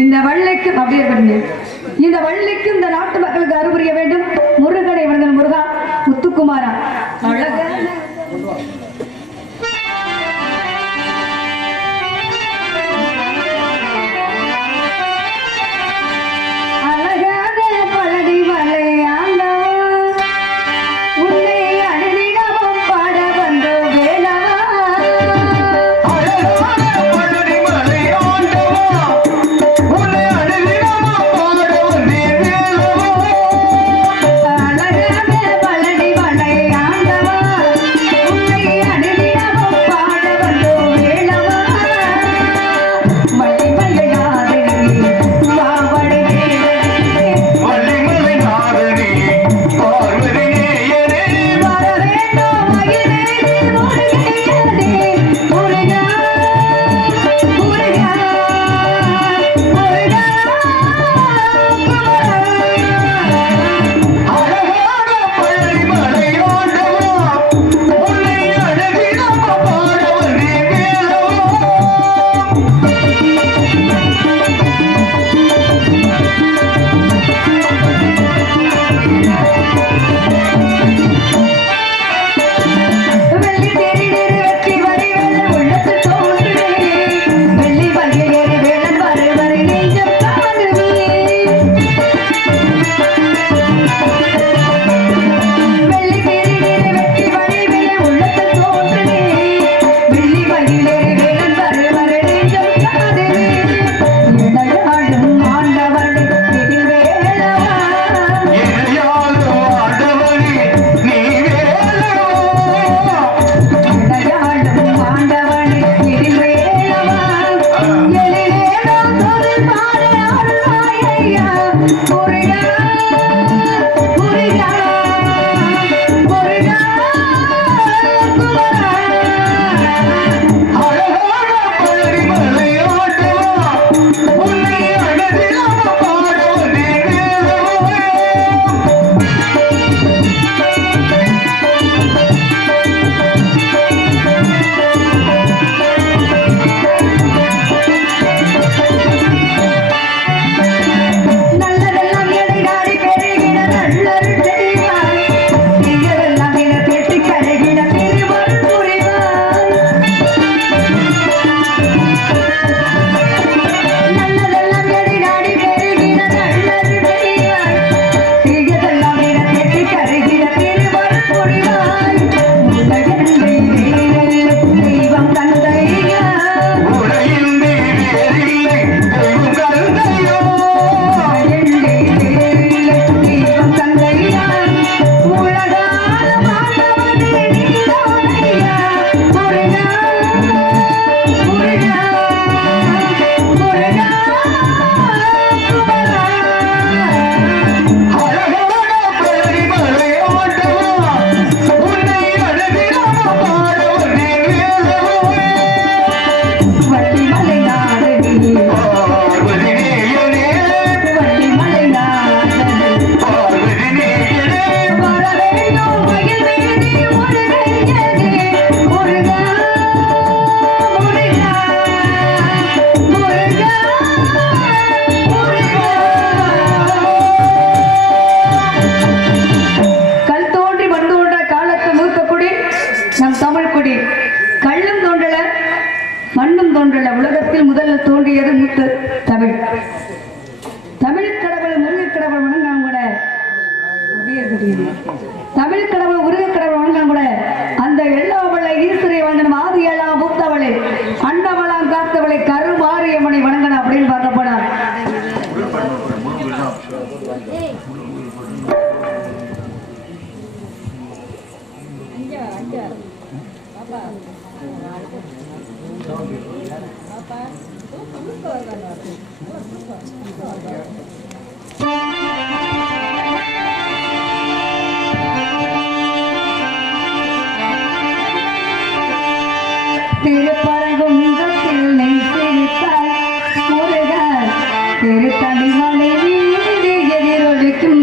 இந்த வள்ளிக்கும் அப்படியே பண்ணு. இந்த வள்ளிக்கும் இந்த நாட்டு மக்களுக்கு அருபுரிய வேண்டும். முருகனை வணங்கல் முருகா முத்துக்குமாரா. அழகான பழனி மலை ஆண்டவா உன்னை ஒன்றல்ல, உலகத்தில் முதல் தோன்றியது மூத்த தமிழ். தமிழ் கடவுள் முருகக் கடவுள் வணங்காம கூட தமிழ் கடவுள் முருகக் கடவுள் வணங்காம கூட அந்த எல்லாவளை ஈஸ்வரை வணங்கணும். ஆதியெல்லாம் மூத்தவளை அண்டவளாம் காத்தவளை கருமாரியம்மனை வணங்கணும் அப்படின்னு பார்க்க போனா திருப்பரங்குன்றத்தில் நெய் சிரித்தாய் முருகன் திருத்தணிமலை வீடு எதிரொலிக்கும்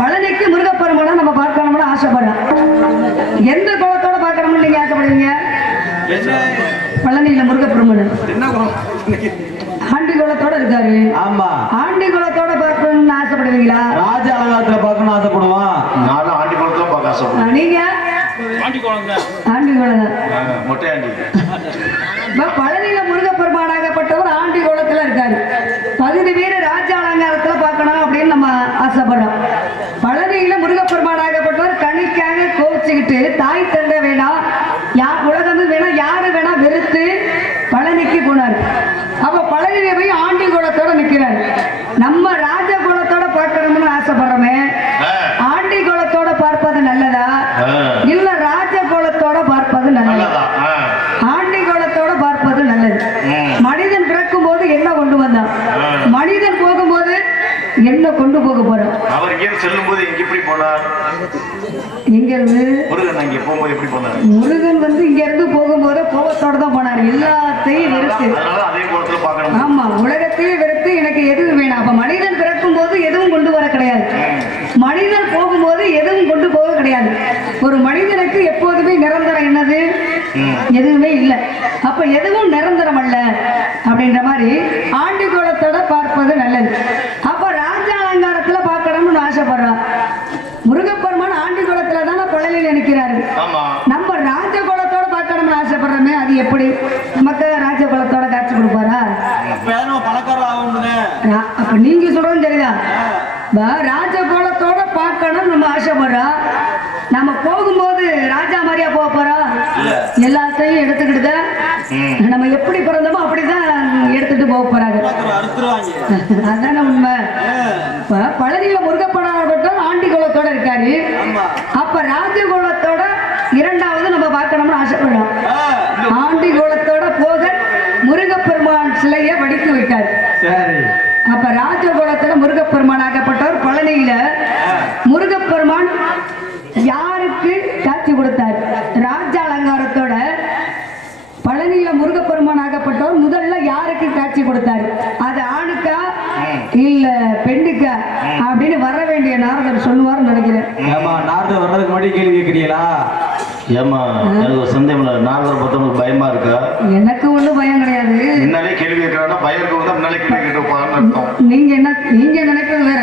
பழனிக்கு முருகப்பெருமானை நம்ம பார்க்கணும்னு ஆசைப்படுறோம். எந்த குளத்தோட பார்க்கணும்னு நீங்க ஆசைப்படுவீங்க? பழனியில முருகப்பெருமான் ஆண்டி குளத்தோட இருக்காரு. ஆமா, ஆண்டி குளத்தோட பார்க்கணும்னு ஆசைப்படுவீங்களா? ராஜ அலங்காரத்துல பார்க்கணும்னு ஆசைப்படுவான். நானும் ஆண்டி குளத்தோட பார்க்க ஆசைப்படுவேன். நீங்க ஆண்டி குளம் தான். ஆண்டி குளம் தான், மொட்டை ஆண்டி. பழனியில முருகப்பெருமானாகப்பட்டவர் ஆண்டி குளத்துல இருக்காரு. பகுதி வீர ராஜ அலங்காரத்துல பார்க்கணும் அப்படின்னு நம்ம ஆசைப்படுறோம். பழனியில முருகப்பெருமானாகப்பட்டவர் கணிக்காக கோவிச்சுக்கிட்டு தாய் தந்தை வேணாம், உலகமே வேணாம், யாரு வேணா வெறுத்து பழனிக்கு போனார். அப்ப பழனியில போய் ஆண்டி குளத்தோட நிக்கிறார். நம்ம ராஜ குளத்தோட பார்க்கணும்னு ஆசைப்படுறோமே, ஆண்டி குளத்தோட பார்ப்பது நல்லதா இல்ல ராஜ குளத்தோட பார்ப்பது நல்லதா? ஆண்டி குளத்தோட பார்ப்பது நல்லது. மனிதன் பிறக்கும் போது என்ன கொண்டு வந்தான், மனிதன் போகும்போது என்ன கொண்டு எங்க இருந்து முருகன் அங்கே போகும்போது எப்படி போனாரு? முருகன் வந்து இங்க இருந்து போகும்போது கோபத்தோட தான் போனார். எல்லாத்தையும் வெறுத்து. அதே கோலத்துல பார்க்கணும். ஆமா, உலகத்தையே வெறுத்து எனக்கு எதுவும் வேணாம். அப்ப மனிதன் பிறக்கும் போது எதுவும் கொண்டு வர கிடையாது, மனிதன் போகும்போது எதுவும் கொண்டு போக கிடையாது. ஒரு மனிதனுக்கு எப்போதுமே நிரந்தரம் என்னது? எதுவுமே இல்லை. அப்ப எதுவும் நிரந்தரம் அல்ல அப்படின்ற மாதிரி ஆண்டி கோலத்தோட பார்ப்பது நல்லது. அப்ப ராஜா அலங்காரத்துல பார்க்கணும்னு ஆசைப்படுறான். முருகப்பெருமான் ஆண்டி கோலத்துல தானே பழனியில் நிற்கிறாரு. நம்ம ராஜ கோலத்தோட பார்க்கணும்னு ஆசைப்படுறோமே, அது எப்படி? நமக்கு ராஜ கோலத்தோட காட்சி கொடுப்பாரா? அப்ப நீங்க சொல்றது சரிதான். ராஜ கோலத்தோட பார்க்கணும் நம்ம ஆசைப்படுறோம். நம்ம போகும்போது ராஜா மாதிரியா போக போறோம்? எல்லாத்தையும் எடுத்துக்கிட்டு நம்ம எப்படி பிறந்தோமோ அப்படிதான் எடுத்துட்டு போக போறாங்க. அதான உண்மை. பழனியில முருகப்பெருமான் ஆண்டி கோலத்தோட இருக்காரு. அப்ப ராஜ கோலத்தோட இரண்டாவது நம்ம பார்க்கணும்னு ஆசைப்படுறோம். ஆண்டி கோலத்தோட போக முருகப்பெருமான் சிலையை வடித்து விட்டார். அப்ப ராஜகோலத்துல முருகப்பெருமான் ஆகப்பட்டவர் பழனியில முருகப்பெருமான் யாருக்கு காட்சி கொடுத்தார்? ராஜ அலங்காரத்தோட பழனியில முருகப்பெருமான் ஆகப்பட்டவர் முதல்ல யாருக்கு காட்சி கொடுத்தார்? அது ஆணுக்கா இல்ல பெண்ணுக்கா அப்படின்னு வர வேண்டிய நாரதர் சொல்லுவார் நினைக்கிறேன். நாரதர் வர்றதுக்கு முன்னாடி கேள்வி கேட்கிறீங்களா? ஏமா எனக்கு சந்தேகம் இல்லை. நாரதர் பார்த்தவங்களுக்கு பயமா இருக்கா? எனக்கு ஒண்ணும் பயம் கிடையாது. முன்னாலே கேள்வி கேட்கறாங்கன்னா பயம் இருக்க முன்னாலே கேள்வி கேட்டு நீங்க நினைப்பது வேற.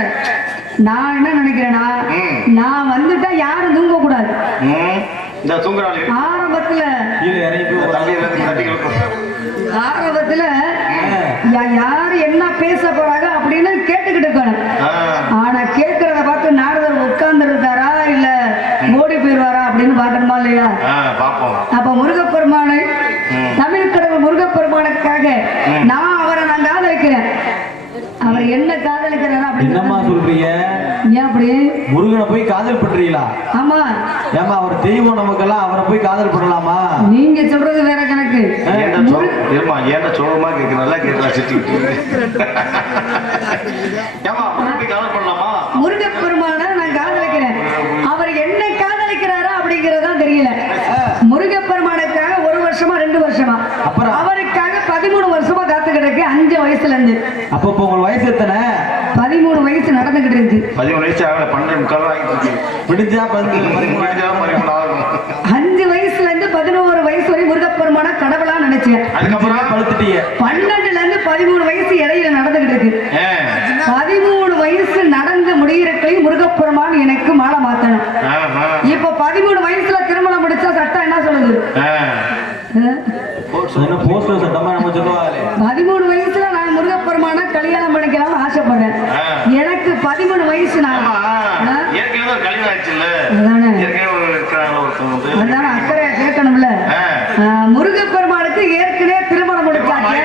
நான் என்ன நினைக்கிறேன்னா, நான் வந்துட்டா யாரும் தூங்க கூடாது. ஆரம்பத்துல யாரு என்ன பேச போறாங்க அப்படின்னு கேட்டுக்கிட்டு இருக்கணும். ஆனா கேட்கறத பார்த்து நாரதர் உட்கார்ந்து இருக்காரா இல்ல ஓடி போயிருவாரா அப்படின்னு பாக்கணுமா இல்லையா? அப்ப முருகப்பெருமானை, தமிழ் கடவுள் முருகப்பெருமானுக்காக நான் அவரை காதலிக்கிறேன். அவர் என்ன காதலிக்கிறாரா என்னம்மா சொல்றீங்க? ஏன் அப்படி? முருகனை போய் காதல் பண்றீங்களா? ஆமா. ஏமா அவர் தெய்வம், நமக்கெல்லாம் அவரை போய் காதல் பண்ணலாமா? நீங்க சொல்றது வேற கணக்கு. ஏன்டா சோகமா கேட்க நல்லா கேட்கலாம். காதல் பண்ணலாமா? முருகப்பெருமான நான் காதலிக்கிறேன். அவர் என்ன காதலிக்கிறாரா அப்படிங்கறதா தெரியல. முருகப்பெருமானுக்காக 1 வருஷமா 2 வருஷமா, அப்புறம் அவருக்காக 13 வருஷமா காத்து கிடக்கு. 5 வயசுல இருந்து. அப்ப உங்க வயசு எத்தனை? 13 வயசு நடந்துகிட்டு இருக்கு. 13 வயசு ஆகல, 12 விடிஞ்சா 5 வயசுல இருந்து 11 வயசு வரை முருகப்பெருமான கடவுளா நினைச்சேன். அதுக்கப்புறம் பழுத்துட்டீங்க. 12ல இருந்து 13 வயசு இடையில நடந்துகிட்டு இருக்கு. 13 வயசு நடந்து முடிகிறக்கையும் முருகப்பெருமான் எனக்கு மாலை மாத்தணும். இப்ப 13 வயசுல திருமணம் முடிச்சா சட்டம் என்ன சொல்லுது? 13 வயசுல நான் முருகப்பெருமான கல்யாணம் பண்ணிக்கலாம் ஆசைப்படுறேன். எனக்கு 13 வயசு. அதான அக்கறையா கேட்கணும்ல. முருகப்பெருமானுக்கு ஏற்கனவே திருமணம் முடிச்சாச்சு.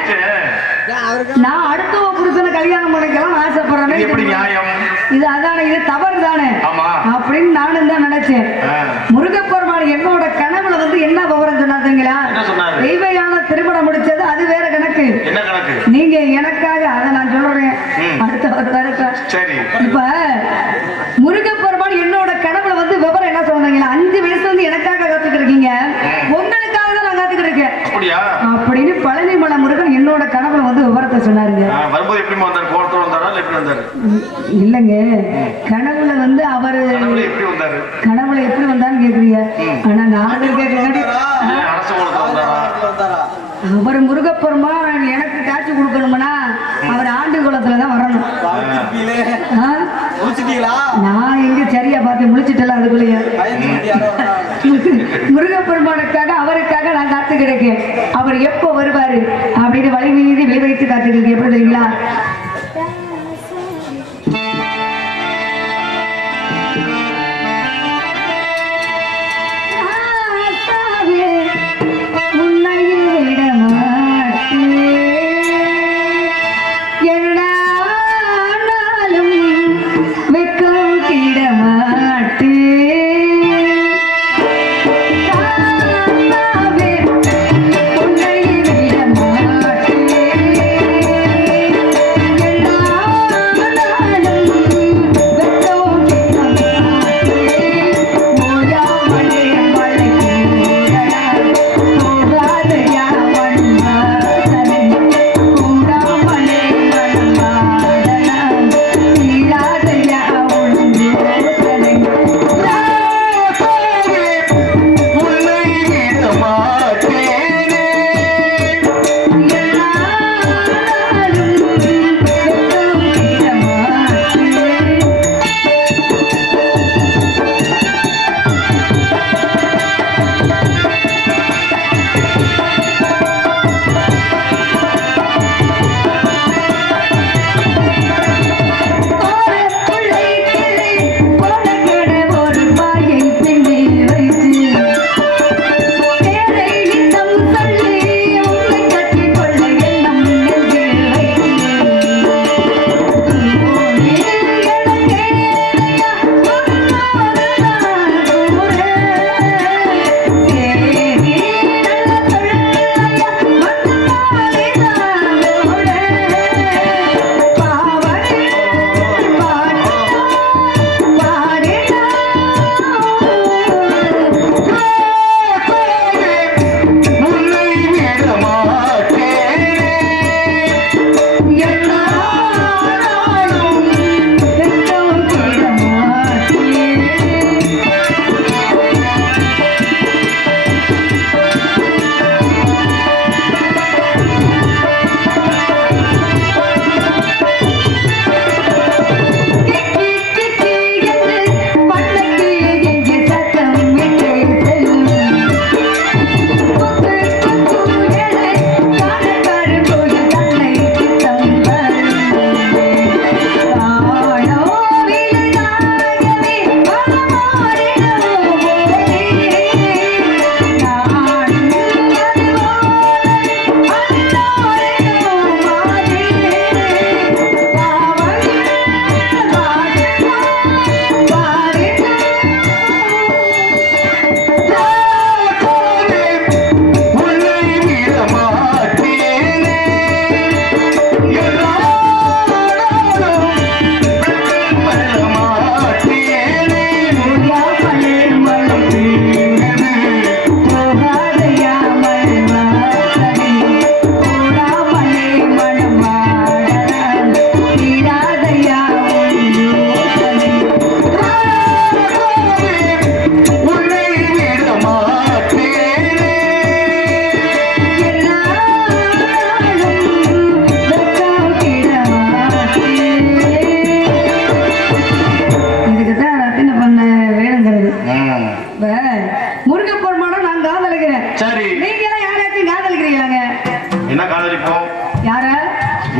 நான் அடுத்த புருஷனை கல்யாணம் பண்ணிக்கலாம் ஆசைப்படுறேன். இது அதான, இது தவறு தானே அப்படின்னு நானும் தான் நினைச்சேன். முருகப்பெருமான் என்னோட கனவுல வந்து என்ன விவரம் சொன்னாருங்களா? தெய்வயான திருமணம் முடிச்சது அது வேற கணக்கு. நீங்க எனக்காக அதை நான் சொல்றேன். இப்ப முருகப்பெருமான் என்னோட கனவுல வந்து விவரம் என்ன சொன்னீங்களா? 5 வயசுல வந்து எனக்காக காத்துக்கிட்டு இருக்கீங்க, உங்களுக்காக தான் நான் காத்துக்கிட்டு இருக்கேன் அப்படின்னு பழனி மலை முருகன் என்னோட கனவுல வந்து விவரத்தை சொன்னாருங்க. இல்லங்க, கனவுல வந்து அவரு கனவுல எப்படி வந்தான்னு கேக்குறீங்க. ஆனா நாரதர் கேட்க, அவர் முருகப்பெருமான் எனக்கு காட்சி கொடுக்கணும்னா அவர் ஆண்டி குலத்துலதான் வரணும். நான் எங்க சரியா பார்த்து முழிச்சிட்டல. அதுக்குள்ளேயே முருகப்பெருமானுக்காக அவருக்காக நான் காத்து கிடக்கேன். அவர் எப்போ வருவாரு அப்படின்னு வழி மீதி விளைவித்து காத்துக்கிட்டு. எப்படி தெரியுங்களா? Bye.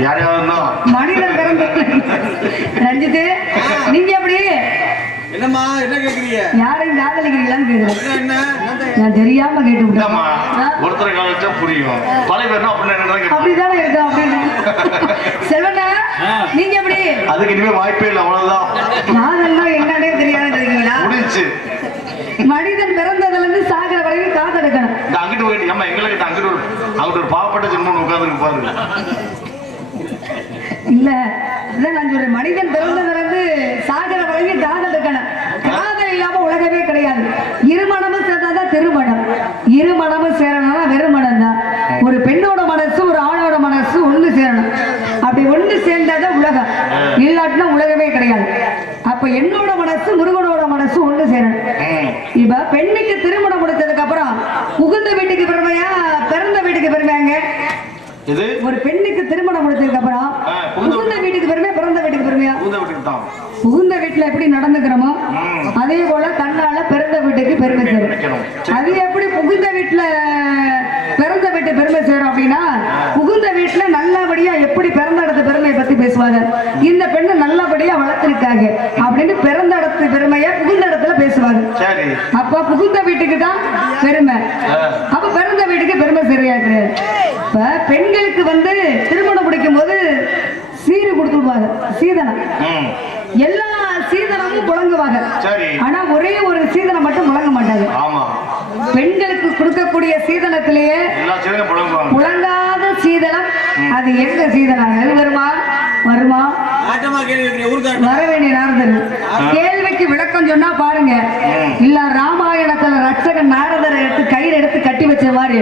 யாரையாவது மனிதன் பிறந்த ரஞ்சித்து நீங்க எப்படி என்னம்மா என்ன கேக்குறீங்க? யாரையும் காதலிக்கிறீங்களான்னு கேக்குறேன். என்ன நான் தெரியாம கேட்டு விட்டேன். ஒருத்தரை காதலிச்சா புரியும், பல பேர் அப்படிதானே இருக்கு. அப்படின்னு செல்வண்ணா நீங்க எப்படி? அதுக்கு இனிமே வாய்ப்பே இல்லை, அவ்வளவுதான். காதல்னா என்னன்னே தெரியாதுன்னு இருக்கீங்களா? முடிஞ்சு மனிதன் பிறந்ததுல இருந்து சாகிற வரைக்கும் காதெடுக்கணும். அங்கிட்டு போயிட்டு ஏமா எங்களுக்கு அங்கிட்டு ஒரு பாவப்பட்ட ஜென்மம் உட்கார்ந்து பாருங்க. இல்ல அதான் நான் சொல்றேன், மனிதன் பிறந்ததுல இருந்து சாகிற வரைக்கும் காதல் இருக்கணும். காதல் இல்லாம உலகமே கிடையாது. இருமணமும் சேர்ந்தாதான் திருமணம், இருமணமும் சேரணும்னா வெறுமணம் தான். ஒரு பெண்ணோட மனசு ஒரு ஆணோட மனசு ஒண்ணு சேரணும். அப்படி ஒண்ணு சேர்ந்தாதான் உலகம், இல்லாட்டினா உலகமே கிடையாது. அப்ப என்னோட மனசு முருகனோட மனசு ஒண்ணு சேரணும். இப்ப பெண்ணுக்கு திருமணம் முடிச்சதுக்கு அப்புறம் புகுந்த வீட்டுக்கு பெருமையா பிறந்த வீட்டுக்கு பெருமையாங்க? ஒரு பெண்ணுக்கு திருமணம் முடிச்சதுக்கு அப்புறம் புகுந்த வீட்டுக்கு பெருமையா பிறந்த வீட்டுக்கு பெருமையா? புகுந்த வீட்டுல எப்படி நடந்துக்கிறோமோ அதே போல தன்னால பிறந்த வீட்டுக்கு பெருமை சேரும். அது எப்படி புகுந்த வீட்டுல பிறந்த வீட்டு பெருமை சேரும் அப்படின்னா, புகுந்த வீட்டுல நல்லபடியா எப்படி பிறந்த இடத்து பெருமையை பத்தி பேசுவாங்க. இந்த பெண்ணு நல்லபடியா வளர்த்திருக்காங்க அப்படின்னு பிறந்த இடத்து பெருமையை புகுந்த இடத்துல பேசுவாங்க. அப்ப புகுந்த வீட்டுக்கு தான் பெருமை, அப்ப பிறந்த வீட்டுக்கு பெருமை சரியா கிடையாது. இப்ப பெண்களுக்கு வந்து திருமணம் முடிக்கும் போது சீரு கொடுத்து விடுவாங்க, சீதனம். எல்லா சீதனமும் புழங்குவாங்க, ஆனா ஒரே ஒரு சீதனம் மட்டும் புழங்க மாட்டாங்க. பெண்களுக்கு கொடுக்கக்கூடிய சீதனத்திலேயே புழங்காத சீதனம் அது எங்க சீதனம்? வருமா வருமா வர வேண்டிய நேரத்தில் கேள்விக்கு விளக்கம் சொன்னா பாருங்க. இல்ல ராமாயணத்துல ரட்சகன் நாரதரை எடுத்து கயிறு எடுத்து கட்டி வச்ச மாதிரி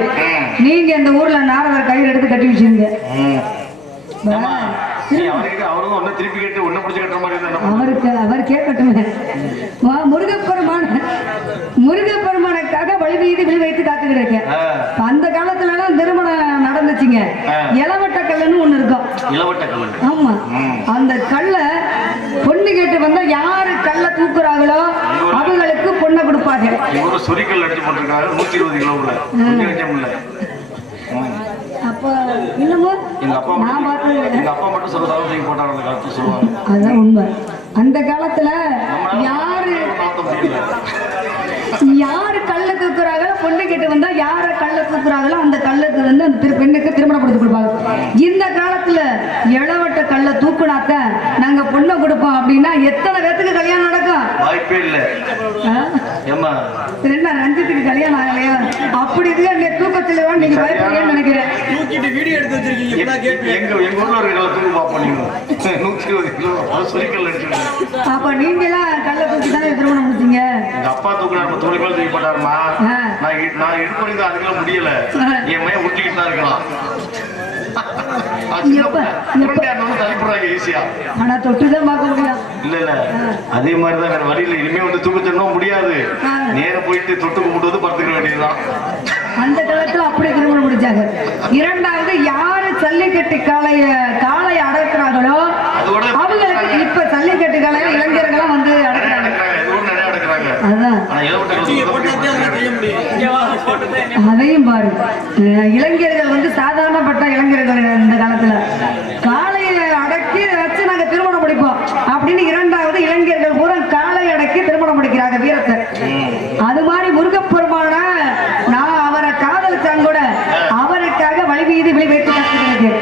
நீங்க இந்த ஊர்ல நாரதர் கயிறு எடுத்து கட்டி வச்சிருங்க. அவருக்கு அவர் கேட்கட்டுமே. முருகப்பெருமானுக்காக வழிவீதி விழி வைத்து காத்துக்கிட்டு இருக்கேன். அந்த காலத்துல எல்லாம் திருமணம் நடந்துச்சுங்க. இளவட்ட கல்லுன்னு ஒண்ணு இருக்கும். ஆமா, அந்த கல்ல பொண்ணு கேட்டு வந்தா யாரு கல்ல தூக்குறாங்களோ அவங்களுக்கு பொண்ணை கொடுப்பாங்க. அப்ப இன்னமும் நான் அதான் உண்மை. அந்த காலத்துல யாரு கல்ல தூக்குறாங்களோ பொண்ணு கேட்டு வந்தா யார கல்ல தூக்குறாங்களோ அந்த கல்லுக்கு வந்து அந்த பெண்ணுக்கு திருமணம் கொடுத்து கொடுப்பாங்க. இந்த காலத்துல இளவட்ட கல்ல தூக்குனாக்க நாங்க பொண்ணை கொடுப்போம் அப்படின்னா எத்தனை பேத்துக்கு கல்யாணம் நடக்கும்? வாய்ப்பே இல்ல. என்ன ரஞ்சித்துக்கு கல்யாணம் ஆகலையா? அப்படி இருக்கு தூக்கத்துல நீங்க பயப்படுறீங்கன்னு நினைக்கிறேன். வீடியோ எடுத்து அப்ப நீங்க எல்லாம் கல்ல தூக்கி தானே திருமணம் முடிச்சீங்க? அப்பா தூக்குனாரு, தோழி மேல தூக்கி போட்டாருமா. நான் இது பண்ணி அதுக்கெல்லாம் முடியல, என் மையம் உருட்டிக்கிட்டு தான் இருக்கலாம். ஆனா தொட்டுதான் பார்க்க முடியும். இல்ல இல்ல அதே மாதிரிதான் வேற வழியில. இனிமே வந்து தூக்க சொன்னோம் முடியாது, நேரம் போயிட்டு தொட்டு கும்பிட்டு படுத்துக்க வேண்டியதுதான். அந்த காலத்துல அப்படி திருமணம் முடிச்சாங்க. இரண்டாவது யாரு ஜல்லிக்கட்டு காளைய அடக்குறாங்களோ அவங்களுக்கு இப்ப ஜல்லிக்கட்டு காளைய இளைஞர்கள்லாம் வந்து அடக்குறாங்க. அதையும் பாரு, இளைஞர்கள் வந்து சாதாரணப்பட்ட இளைஞர்கள் இந்த காலத்துல காளையை அடக்கி வச்சு நாங்க திருமணம் முடிப்போம் அப்படின்னு இரண்டாவது இளைஞர்கள் பூரா காளை அடக்கி திருமணம் முடிக்கிறாங்க வீரத்தை. அது மாதிரி முருகப்பெருமான நான் அவரை காதலிச்சாங்க கூட அவருக்காக வழிவீதி விழி வைத்து காத்துக்கிறேன்.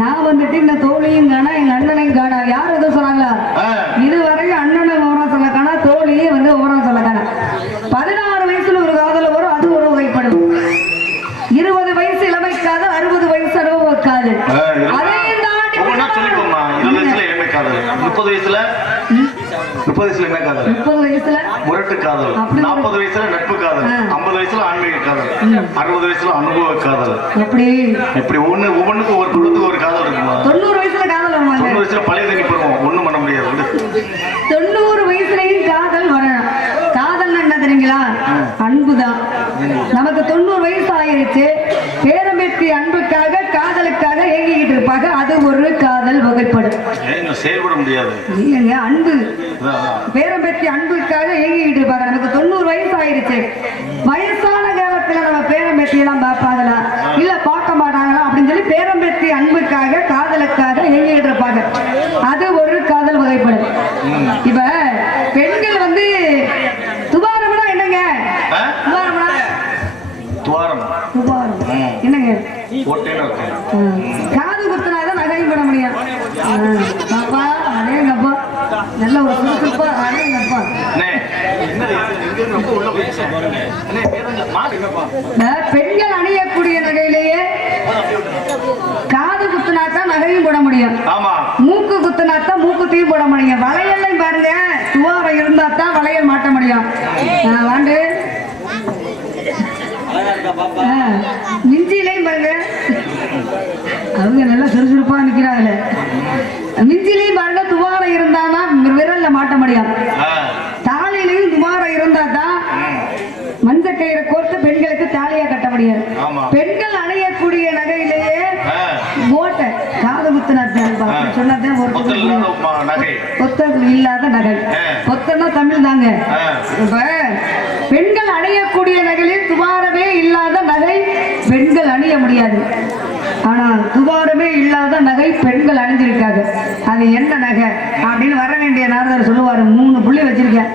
நான் வந்துட்டு இந்த தோழியும் காணா எங்க அண்ணனையும் காணா யாரும் எதுவும் சொன்னாங்களா இதுவரைக்கும் அண்ணனை விவரம் சொல்ல காணா தோழியே வந்து விவரம் சொல்ல காணா 16 வயசுல ஒரு காதல வரும் அது ஒரு வகைப்படும் 20 வயசு இளமை காதல் 60 வயசு அனுபவ காதல் அதையும் தாண்டி 30 வயசுல என்ன காதல் 30 வயசுல முரட்டு காதல் 40 வயசுல நட்பு காதல் 50 வயசுல ஆன்மீக காதல் 60 வயசுல அனுபவ காதல் இப்படி ஒவ்வொன்றுக்கும் ஒரு குடும்பத்துக்கு ஒரு காதல் இருக்குமா 90 வயசுல காதல் வருவாங்க 90 வயசுல பழைய தண்ணி போடுவோம் ஒண்ணும் பண்ண முடியாது 90 வயசுலயும் காதல் வரணும் காதல் என்ன தெரியுங்களா அன்புதான் நமக்கு 90 வயசு ஆயிருச்சு பேரம்பேத்தி அன்புக்காக காதலுக்காக ஏங்கிக்கிட்டு இருப்பாங்க அது ஒரு காதல் வகைப்படும் செயல்பட முடியாது இல்லைங்க அன்பு பேரம்பேத்தி அன்புக்காக ஏங்கிக்கிட்டு இருப்பாங்க நமக்கு 90 வயசு ஆயிருச்சு வயசான காலத்துல நம்ம பேரம்பேத்தி எல்லாம் பார்ப்பாங்களா இல்ல பார்க்க மாட்டாங்களா அப்படின்னு சொல்லி பேரம்பேத்தி அன்புக்காக காதலுக்காக ஏங்கிக்கிட்டு இருப்பாங்க அது ஒரு காதல் வகைப்படும் இப்ப பெண்கள் வந்து துபாரம்னா என்னங்க என்னங்க காது குத்துனாதான் நகையும் பண்ண முடியும் பாப்பா அடேங்கப்பா நல்ல ஒரு சுறுசுறுப்பா அடேங்கப்பா பெண்கள் அணியக்கூடிய நகையிலேயே காது குத்துனாத்தான் நகையும் போட முடியும் மூக்கு குத்துனாத்தான் மூக்குத்தையும் போட முடியும் வளையல்லையும் பாருங்க துவாரம் இருந்தா தான் வளையல் மாட்ட முடியும் வாண்டு மிஞ்சிலையும் பாருங்க அவங்க நல்லா சுறுசுறுப்பா நிக்கிறாங்கல்ல மிஞ்சிலையும் பாருங்க துவாரம் இருந்தாதான் விரல்ல மாட்ட முடியும் தாலிலையும் துவாரம் இருந்தா தான் மஞ்ச கயிறை கோர்த்து பெண்களுக்கு தாலியா கட்ட முடியாது பெண்கள் அணியக்கூடிய நகையிலேயே ஓட்டை காது குத்துனாத்தான் சொன்னாதான் ஒத்தது இல்லாத நகை ஒத்தன்னா தமிழ் தாங்க இப்ப பெண்கள் அணியக்கூடிய நகையில் துவாரமே இல்லாத நகை பெண்கள் அணிய முடியாது ஆனா துவாரமே இல்லாத நகை பெண்கள் அணிஞ்சிருக்காங்க அது என்ன நகை அப்படின்னு வர வேண்டிய நாரதர் சொல்லுவாரு 3 புள்ளி வச்சிருக்கேன்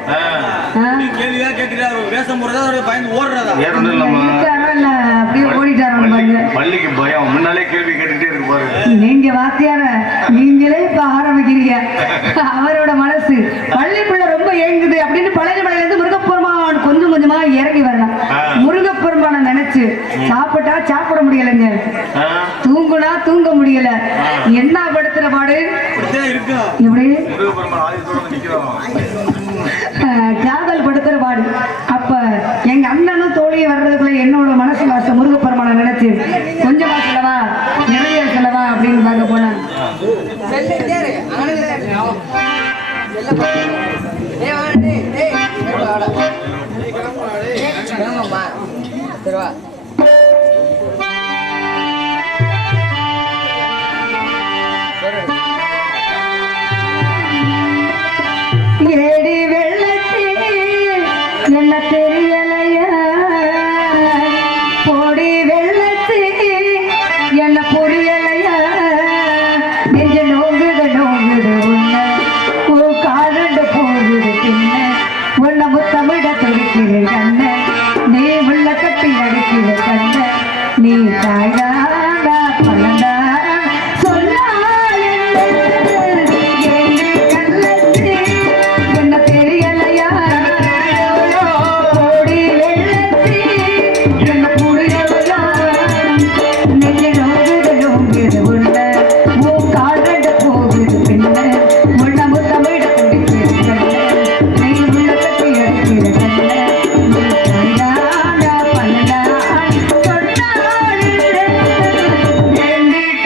அப்படியே ஓடிட்டாரு நீங்க வாத்தியார நீங்களே இப்ப ஆரம்பிக்கிறீங்க அவரோட மனசு பள்ளிக்குள்ள ரொம்ப ஏங்குது அப்படின்னு பழைய மலையில இருந்து முருகப்பெருமான் கொஞ்சம் கொஞ்சமா இறங்கி வரலாம் முருகப்பெருமானை நினைச்சு சாப்பிட்டா சாப்பிட முடியலைங்க தூங்குனா தூங்க முடியல என்ன படுத்துற பாடு எப்படி காதல் படுத்துற பாடு அப்ப எங்க அண்ணனும் தோழியை வர்றதுக்குள்ள என்னோட மனசு வாச முருகப்பெருமானை நினைச்சு கொஞ்சமா செலவா நிறைய செலவா அப்படின்னு பார்க்க போனேன் ஏடி வெள்ளத்தி என்ன தெரியலையா போடி வெள்ளத்தி என்ன புரியலையா நெஞ்ச நோங்குது உன்ன காதண்டு போகுது பின்ன உன்ன முத்தமிட துடிக்கிற கண்ண நீ உள்ள கட்டி அடிக்கிற கண்ண நீ தாய்தாண்டா பழந்தா Andy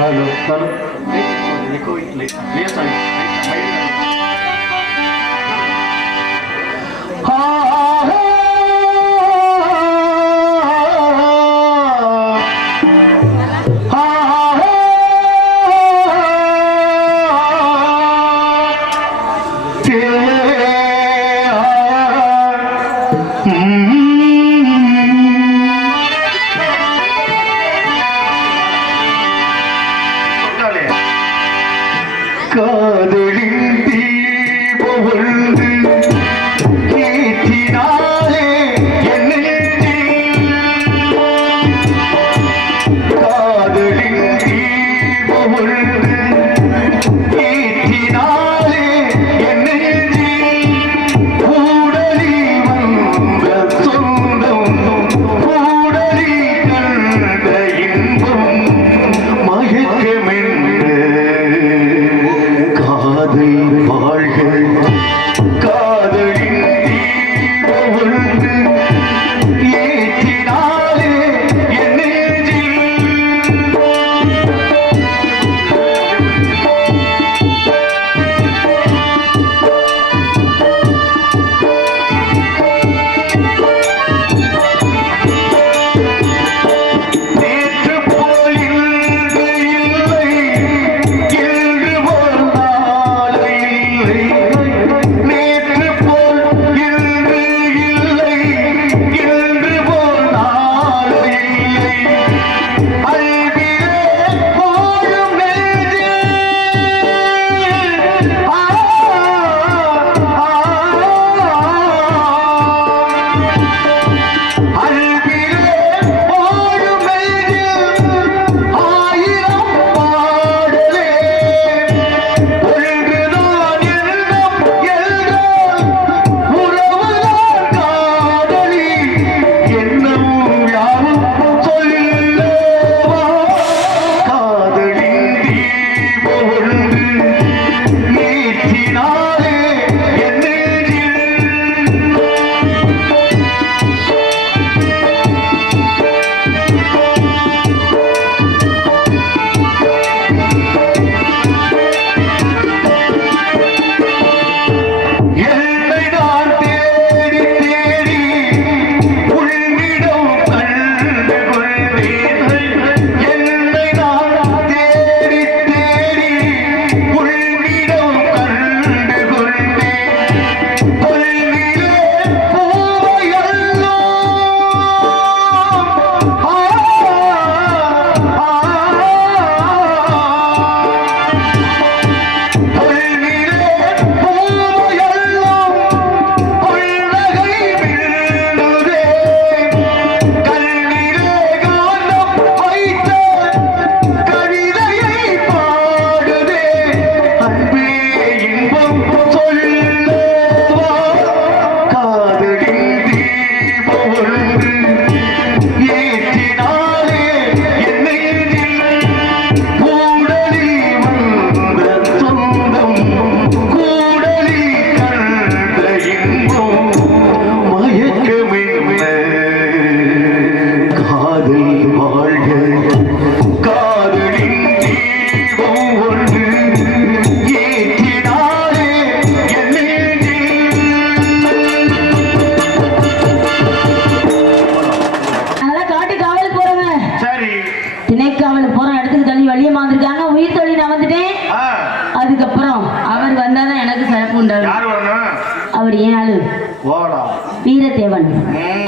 Halo, halo. Lihat saya. காதலின்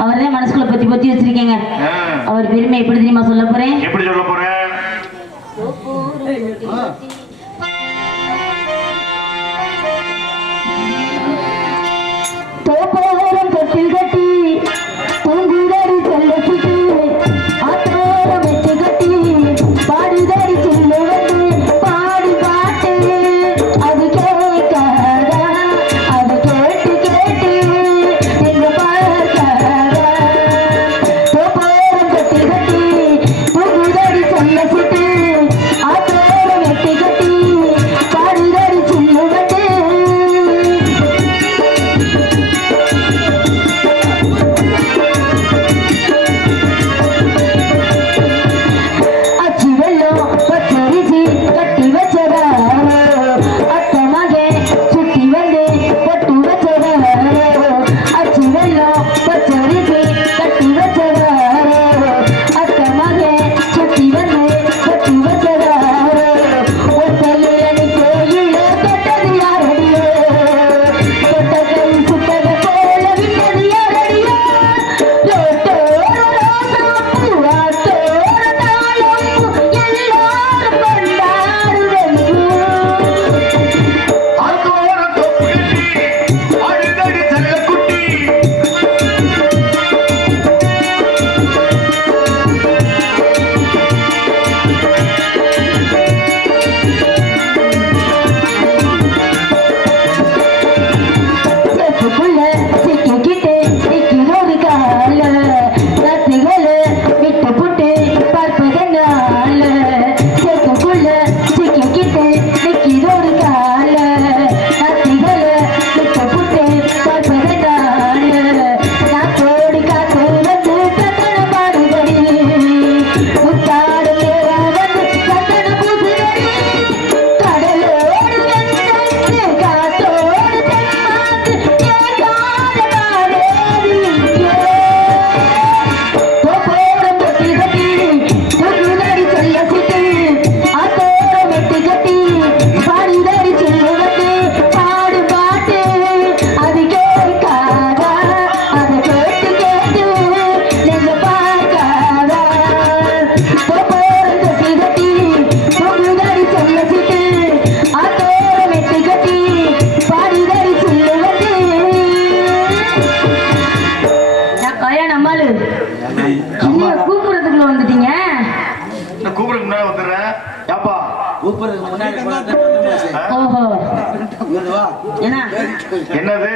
அவர்தான் மனசுக்குள்ள பத்தி பத்தி வச்சிருக்கேங்க. அவர் பெருமை எப்படி தெரியுமா சொல்ல போறேன்? எப்படி சொல்ல போறேன்? தோப்போரம் தொட்டில் கட்டி தூங்குதடி சொல்ல சுட்டி ஆத்தோரம் வெச்சு கட்டி பாடுதடி சொல்ல வந்து பாடி பாட்டு அது கேட்காதா அது கேட்டு கேட்டு எங்க பார்க்காதா தோப்போரம் தொட்டில் கட்டி தூங்குதடி சொல்ல சுட்டி ஆத்தோரம் வெச்சு கட்டி பாடுதடி சொல்ல வந்து அச்சி வெள்ளம் பச்சரிசி கட்டி வச்சதாரோ அத்தமாக சுத்தி வந்து பொட்டு வச்சதாரோ அச்சி வெள்ளம் பச்சரிசி கட்டி வச்சதாரோ அத்தமாக சுத்தி வந்து பொட்டு வச்சதாரோ ஒத்தையிலனி கோயில தொட்டது யாரடியோ தொட்டகை சுட்டக போல விட்டது யாரடியோ லோட்டோர ரோசா பூவாத்தோர தாளம் எல்லாரும் கொண்டாடுவெங்கும் ஆத்தோரம் தொப்பு கட்டி அழுதடி செல்லக்குட்டி செப்புக்குள்ள சிக்கிக்கிட்டு நிக்கிறொரு கால ரத்திகள விட்டு புட்டு பார்ப்பதனால செப்புக்குள்ள சிக்கிக்கிட்டு நிக்கிறொரு கால ரத்திகள விட்டு புட்டு பார்ப்பதனால நான் கோடி காத்து வந்து கத்தன பாடுபடி முத்தாடு மேல வந்து கத்தன பூசுதடி கடலோடு வெந்தது காத்தோடு தெம்மாது ஏகாத காவேரி இங்கே தோப்போரம் தொட்டி கட்டி தூக்குதடி சொல்ல சுட்டி ஆத்தோரம் வெட்டி கட்டி பாடுதடி சொல்லுவது பாடு பாட்டு அது கேட்காதா அது கேட்டு கேட்டு நெஞ்ச பார்க்காதா தோப்போரம் தொட்டி கட்டி தூக்குதடி சொல்ல சுட்டி ஆத்தோரம் வெட்டி கட்டி பாடுதடி சொல்லுவது நம்மளு நீங்க கூப்பிடுறதுக்குள்ள வந்துட்டீங்க. நான் கூப்பிடுறதுக்கு முன்னாடி வந்துடுறேன். ஏப்பா கூப்பிடுறதுக்கு முன்னாடி ஓஹோ என்ன என்னது?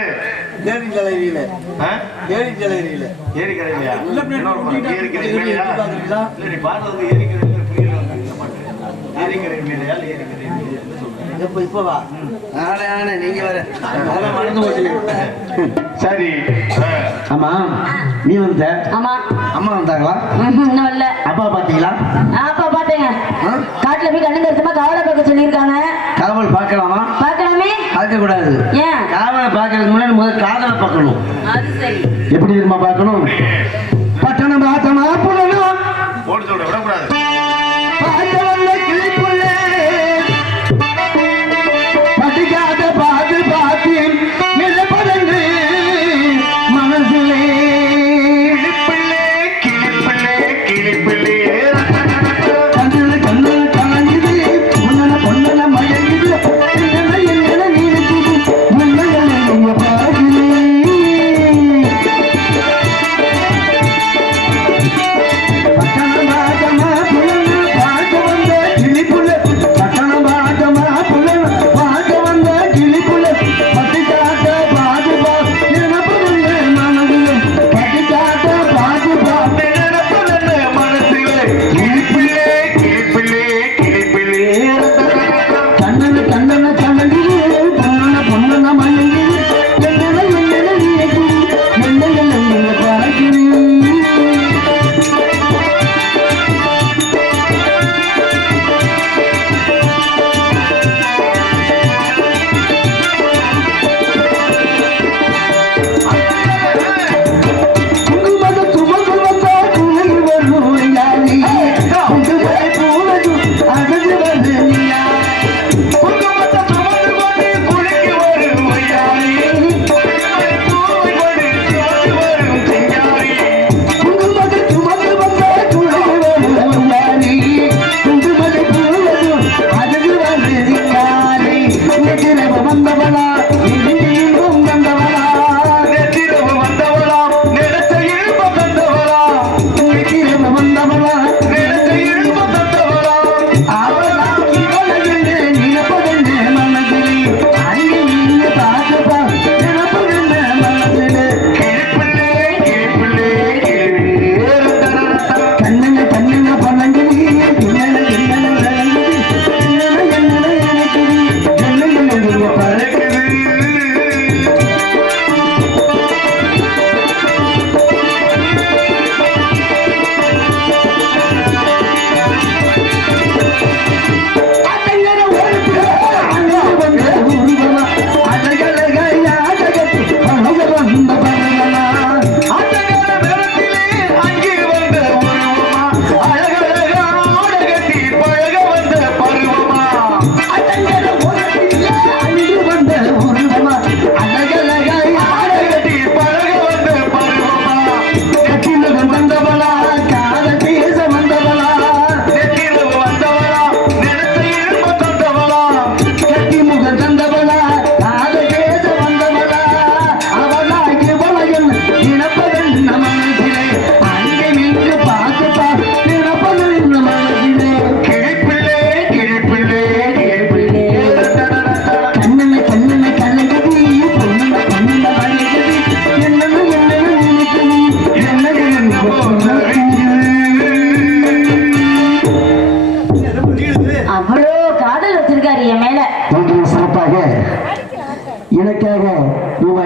ஏரி கலையில ஆ? ஏரிக்கலையில ஏரிக்கரையிலையா? இன்னொரு பக்கம். ஏரிக்கரை மேலையா? இல்ல, நீ பாடுறது ஏரிக்கரையில புரியல ஏரிக்கரை மேலையா இல்ல ஏரிக்கரை மேலையா? என்ன சொல்ற? இப்ப வா ஆனா நீங்க வர அதெல்லாம் மறந்து போச்சு. சரி. ஆமா நீ வந்த ஆமா அம்மா வந்தாங்களா? இன்னும் இல்ல. அப்பா பாத்தீங்களா? அப்பா பாத்தேங்க. ஆ? காட்டுல போய் கண்ணு கருத்துமா கவலை பார்க்க சொல்லியிருக்காங்க. காவல் பார்க்கலாமா? பார்க்கலாமே. பார்க்க கூடாது. ஏன்? காவலை பார்க்கறதுக்கு முன்னாடி முதல்ல காதலை பார்க்கணும். அது சரி. எப்படி தெரியுமா பார்க்கணும்? பட்டணம் பார்த்தமா புள்ளணும் ஓடி சொல்ற விடக்கூடாது. பார்க்க வந்த கிளிப்புள்ளே படிக்காத பாது பாத்தி நிலப்பதன்று மனசிலே கிளிப்பிள்ளை கிளிப்பிள்ளை கிளிப்பிள்ளை கண்ணுல கண்ணுல கலங்குது உன்னல பொன்னல மயங்குது என்னல என்னல நீருக்குது உன்னல நீங்க பாருங்க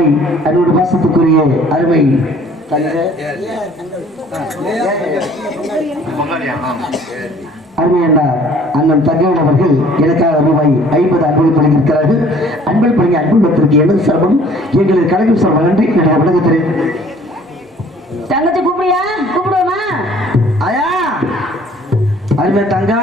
அருமை அன்போடு பாசத்துக்குரிய அருமை அருமை என்றார் அண்ணன் தங்கையன் அவர்கள் எனக்காக ரூபாய் 50 அன்பளிப்பு வழங்கியிருக்கிறார்கள். அன்பளிப்பு வழங்கிய அன்புள்ளத்திற்கு எனது சார்பும் எங்களது கலைஞர் சார்பு நன்றி. விளக்கத்திறேன் தங்கச்சி கூப்பிடியா? கூப்பிடுவோமா? ஆயா அருமை தங்கா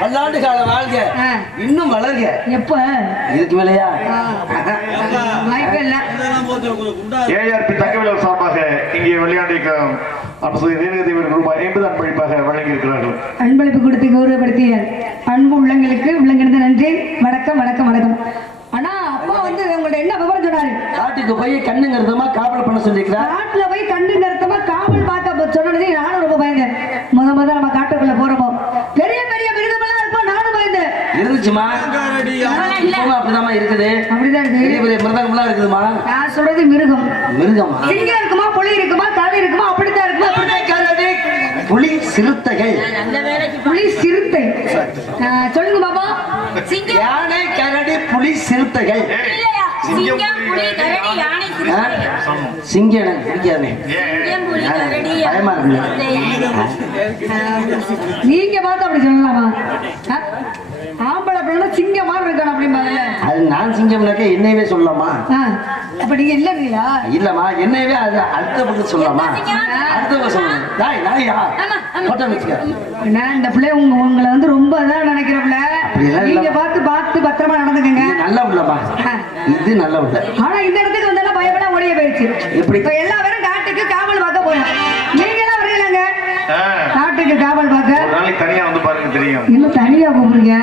பல்லாண்டு கால வாழ்க, இன்னும் வளர்க. எப்ப இதுக்கு மேலையா? ஏஆர்பி தங்கவேலர் சார்பாக இங்கே விளையாண்டிருக்கும் ரூபாய் 50 அன்பளிப்பாக வழங்கி இருக்கிறார்கள். அன்பளிப்பு கொடுத்து கௌரவப்படுத்திய அன்பு உள்ளங்களுக்கு உள்ளங்கிருந்த நன்றி. வணக்கம் வணக்கம் வணக்கம். ஆனா அப்பா வந்து உங்கள்ட்ட என்ன விவரம் சொன்னாரு? காட்டுக்கு போய் கண்ணு கருத்தமா காவல் பண்ண சொல்லிருக்கிறார். காட்டுல போய் கண்ணு கருத்தமா காவல் பார்க்க சொன்னது நானும் ரொம்ப பயந்தேன். முத நம்ம காட்டுக்குள்ள போறோமோ பெரிய பெரிய மிருகமெல்லாம் இருப்போம், நானும் பயந்தேன். இருந்துச்சுமா? இருக்குது. அப்படிதான் இருக்கு. பெரிய பெரிய மிருகங்கள்லாம் இருக்குதுமா. நான் சொல்றது மிருகம். மிருகமா? சிங்கம் இருக்குமா, புலி இருக்குமா, கரடி இருக்குமா? அப்படித்தான் இருக்குமா? அப்படித்தான் கரடி, புலி, சிறுத்தைகள். புலி, சிறுத்தை. சொல்லுங்க பாபா. யானை, கரடி, புலி, சிறுத்தைகள். சிங்கம் எனக்கு பிடிக்காது. பயமா இருக்கு. நீங்க பார்த்து அப்படி சொல்லலாமா? ஆம்பளை பிள்ளை சிங்கம் மாதிரி இருக்கான் அப்படிம்பாங்கல்ல. அது நான் சிங்கம்னாக்க என்னையவே சொல்லலாமா? அப்ப நீங்க இல்லைங்களா? இல்லம்மா, என்னையவே அது அடுத்த பக்கம் சொல்லலாமா? அடுத்தவங்க சொல்லணும். நாய் நாயா போட்டோ வச்சுக்க. இந்த பிள்ளை உங்களை வந்து ரொம்ப இதான் நினைக்கிற பிள்ளை. நீங்க பார்த்து பார்த்து பத்திரமா நடந்துக்கங்க. நல்ல உள்ளமா, இது நல்ல உள்ள. ஆனா இந்த இடத்துக்கு வந்தாலும் பயப்பட ஓடிய போயிடுச்சு. எப்படி? இப்ப எல்லா பேரும் காட்டுக்கு காவல் பார்க்க போறோம். நீங்க எல்லாம் வரீங்களாங்க காட்டுக்கு காவல் பார்க்க? ஒரு நாளைக்கு தனியா வந்து பாருங்க தெரியும். இன்னும் தனியா கூப்பிடுங்க.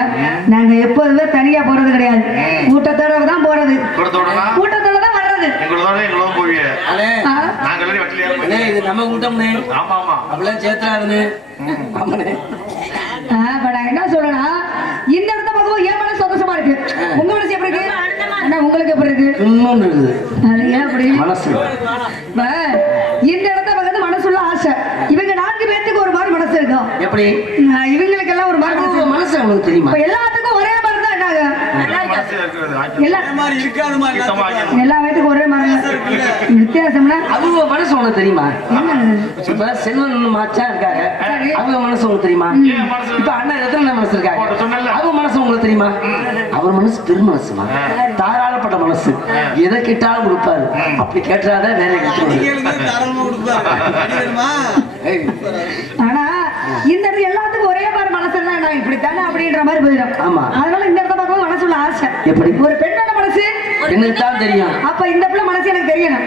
நாங்க எப்போதுமே தனியா போறது கிடையாது. கூட்டத்தோட தான் போறது. கூட்டத்தோட தான் வர்றது. எங்களோட போவீங்க. நாங்களே வட்டிலையா அண்ணே, இது நம்ம கூட்டம்னே. ஆமா ஆமா அப்படிலாம் சேர்த்துறாருன்னு. ஆமாண்ணே. இப்ப நான் என்ன சொல்றேன்னா, இந்த இடத்த பார்க்கவும் என் மனசு சந்தோஷமா இருக்கு. உங்க மனசு எப்படி இருக்கு? அண்ணா, உங்களுக்கு எப்படி இருக்கு? இன்னொன்று இருக்குது. அது ஏன் அப்படி? மனசு. இப்ப இந்த இடத்த பார்க்கறது மனசுள்ள ஆசை. இவங்க 4 பேருக்கு ஒரு மாதிரி மனசு இருக்கும். எப்படி? இவங்களுக்கு எல்லாம் ஒரு மாதிரி மனசு. மனசு உங்களுக்கு தெரியுமா? இப்ப எல்லாத்துக்கும் ஒரே மாதிரி தான் என்னாங்க? எல்லா பேத்துக்கும் ஒரே மாதிரி வித்தியாசம்னா அவங்க மனசு உனக்கு தெரியுமா? இப்ப செல்வன் மாச்சா இருக்காங்க, அவங்க மனசு உங்களுக்கு தெரியுமா? இப்ப அண்ணன் எத்தனை மனசு இருக்காங்க, அவங்க மனசு உங்களுக்கு தெரியுமா? அவர் மனசு பெரும் மனசுமா, தாராளப்பட்ட மனசு, எதை கேட்டாலும் கொடுப்பாரு. அப்படி கேட்டாதான் வேலை ஆனா இந்த இடத்துல எல்லாத்துக்கும் ஒரே மாதிரி மனசு தான் நான் இப்படித்தானே அப்படின்ற மாதிரி போயிடும். ஆமா. அதனால இந்த இடத்த பார்க்கவும் மனசுள்ள ஆசை. எப்படி? ஒரு பெண்ணோட மனசு எனக்கு தான் தெரியும். அப்ப இந்த பிள்ளை மனசு எனக்கு தெரியணும்.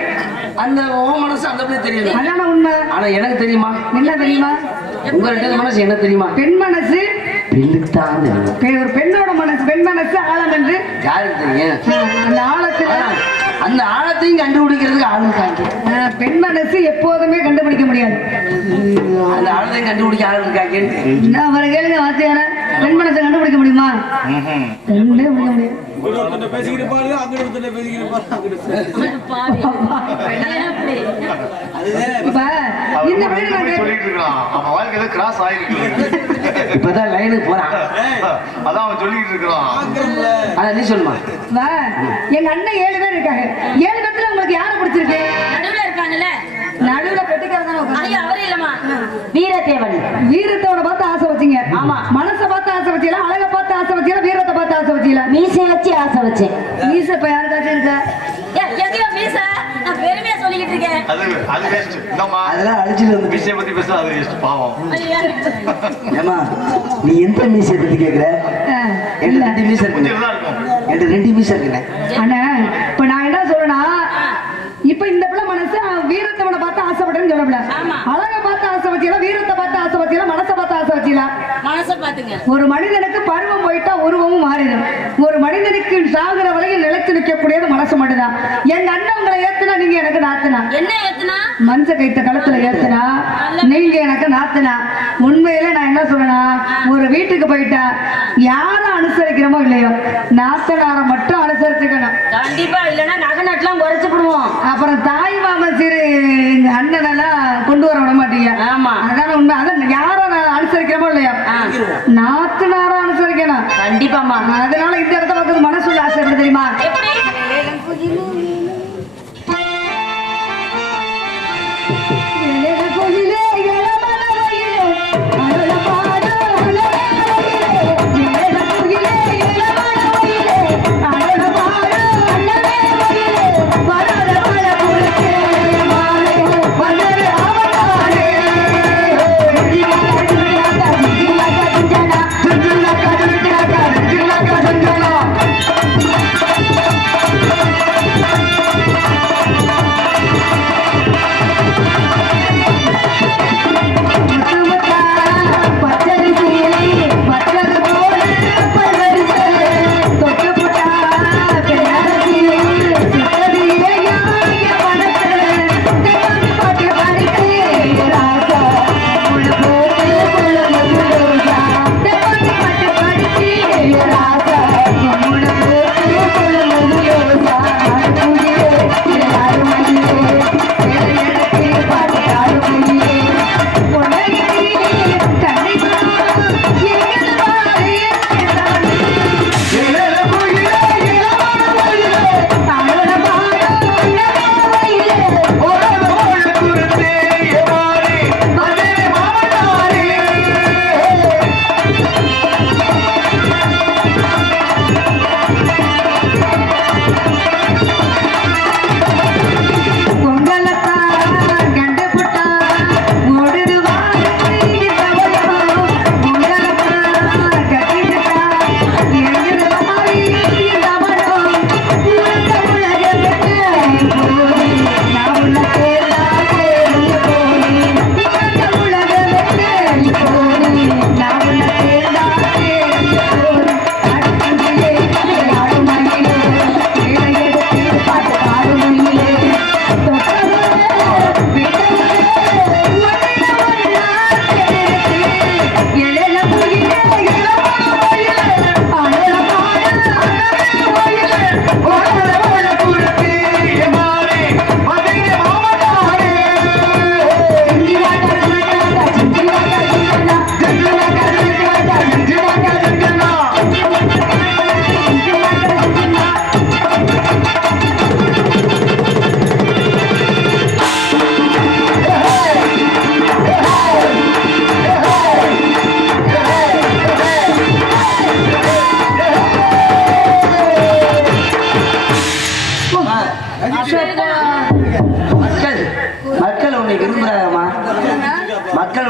அந்த உன் மனசு அந்த பிள்ளை தெரியும். அதான உண்மை. ஆனா எனக்கு தெரியுமா? என்ன தெரியுமா? உங்க 2 மனசு என்ன தெரியுமா? பெண் மனசு பெண்ணுக்கு தான் தெரியும். ஒரு பெண்ணோட மனசு, பெண் மனசு ஆழம் என்று யாருக்கு தெரியும்? அந்த ஆழத்துல அந்த ஆழத்தையும் கண்டுபிடிக்கிறதுக்கு ஆளுக்காங்க. பெண் மனசு எப்போதுமே கண்டுபிடிக்க முடியாது. அந்த ஆழத்தையும் கண்டுபிடிக்க ஆள் இருக்காங்க. அவரை கேளுங்க வாத்தியார, பெண் மனசை கண்டுபிடிக்க முடியுமா? கண்டுபிடிக்க முடியாது. இப்பதான் லைனுக்கு போறான். அதான் அவன் சொல்லிட்டு இருக்கிறான். அத நீ சொல்லுமா? எங்க அண்ணன் 7 பேர் இருக்காங்க. 7 பேர்ல உங்களுக்கு யாரை பிடிச்சிருக்கு? நடுவுல இருப்பாங்கல்ல, நடுவுல அவரே இல்லமா வீரத்தேவன். வீரத்தோட பார்த்து ஆசை வச்சீங்க. ஆமா. மனசை பார்த்து ஆசை வச்சீங்களா, அழக பார்த்து ஆசை வச்சீங்களா, வீரத்தை பார்த்து ஆசை வச்சீங்களா? மீசை வச்சு ஆசை வச்சேன். மீசை இப்ப யாருக்காச்சும் இருக்கா? மீசை நான் பெருமையா சொல்லிக்கிட்டு இருக்கேன். அது வேஸ்ட். இந்தம்மா அதெல்லாம் அழிச்சிட்டு வந்து விஷய பத்தி பேச அது வேஸ்ட். பாவம். ஏமா நீ எந்த மீசை பத்தி கேக்குற? இல்ல 2 மீசை இருக்கு. இருக்கும். 2 மீசை இருக்குண்ணே. அண்ணா, இப்ப நான் என்ன சொல்றேன்னா, இப்ப இந்த பிள்ளை மனசு வீரத்தவனை பார்த்து ஆசைப்பட்டேன்னு சொல்லல. அழக பார்த்து ஆசை வச்சீங்களா, வீரத்தை பார்த்து ஆசை வச்சீங்களா, மனசை பார்த்து ஆசை வச்சீங்களா? மனசை பாத்துங்க. ஒரு மனிதனுக்கு பருவம் போயிட்டா உருவமும் மாறிடும். ஒரு மனிதனுக்கு சாகுற வரையில் நிலைத்து நிற்கக்கூடியது மனசு மட்டும்தான். எங்க அண்ணன் உங்களை ஏத்துனா, நீங்க எனக்கு நாத்துனா. என்ன ஏத்துனா? மஞ்ச கைத்த களத்துல ஏத்துனா, நீங்க எனக்கு நாத்துனா. உண்மையில நான் என்ன சொல்றேன்னா, ஒரு வீட்டுக்கு போயிட்டா யாரும் அனுசரிக்கிறோமோ இல்லையோ, நாத்தனார மட்டும் அனுசரிச்சுக்கணும். கண்டிப்பா, இல்லன்னா நகை நட்டுலாம் குறைச்சு விடுவோம். அப்புறம் தாய் மாமன் சிறு அண்ணனெல்லாம் கொண்டு வர விட மாட்டீங்க. ஆமா, அதான் உண்மை. அதான் யாரும் அனுசரிக்கிறோமோ இல்லையா, நாத்தனார அனுசரிக்கணும். கண்டிப்பாமா. அதனால இந்த இடத்த பார்த்து மனசுள்ள ஆசை எப்படி தெரியுமா? Thank you.